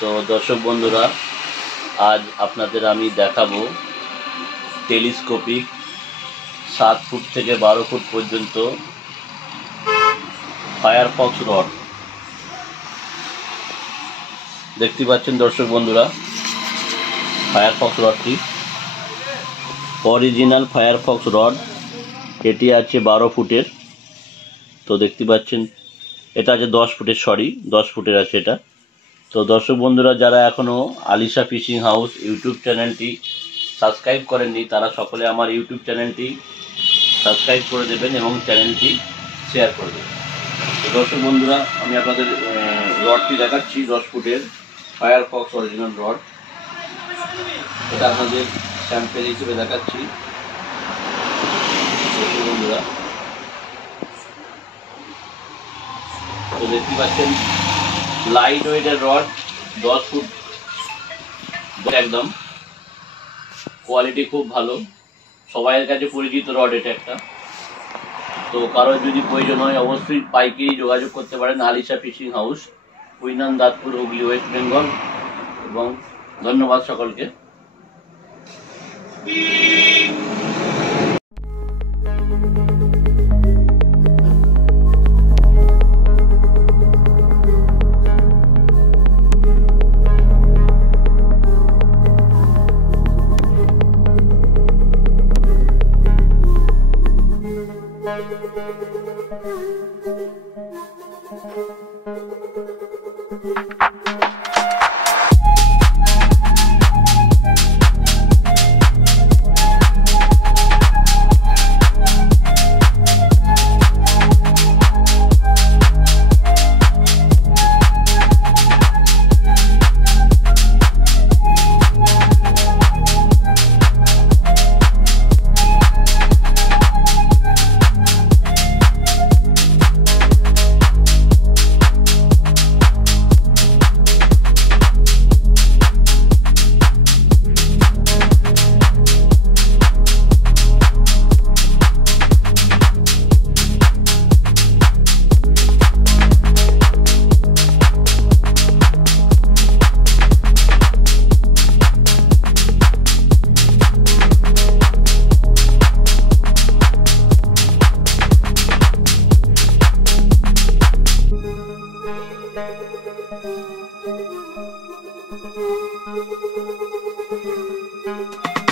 তো দর্শক বন্ধুরা, আজ আপনাদের আমি দেখাবো টেলিস্কোপিক 7 ফুট থেকে 12 ফুট পর্যন্ত ফায়ারফক্স রড। দেখতে পাচ্ছেন দর্শক বন্ধুরা, ফায়ারফক্স রডটি অরিজিনাল ফায়ারফক্স রড। এটি আছে 12 ফুটের। তো দেখতে পাচ্ছেন এটা আছে 10 ফুটের, 10 ফুটের আছে এটা। তো দর্শক বন্ধুরা, যারা এখনও আলিশা ফিশিং হাউস ইউটিউব চ্যানেলটি সাবস্ক্রাইব করেননি, তারা সকলে আমার ইউটিউব চ্যানেলটি সাবস্ক্রাইব করে দেবেন এবং চ্যানেলটি শেয়ার করে দেবেন। তো দর্শক বন্ধুরা, আমি আপনাদের রডটি দেখাচ্ছি 10 ফুটের ফায়ারফক্স অরিজিনাল রড। এটা আপনাদের স্যাম্পেল হিসেবে দেখাচ্ছি দর্শক বন্ধুরা। তো দেখতে পাচ্ছেন লাইট ওয়েটের রড, 10 ফুট একদম, কোয়ালিটি খুব ভালো, সবাইয়ের কাছে পরিচিত রড এটা একটা। তো কারোর যদি প্রয়োজন হয় অবশ্যই পাইকারি যোগাযোগ করতে পারেন Alisha fishing house, Kuinan Dantpur, Hooghly, West Bengal. এবং ধন্যবাদ সকলকে। Thank you.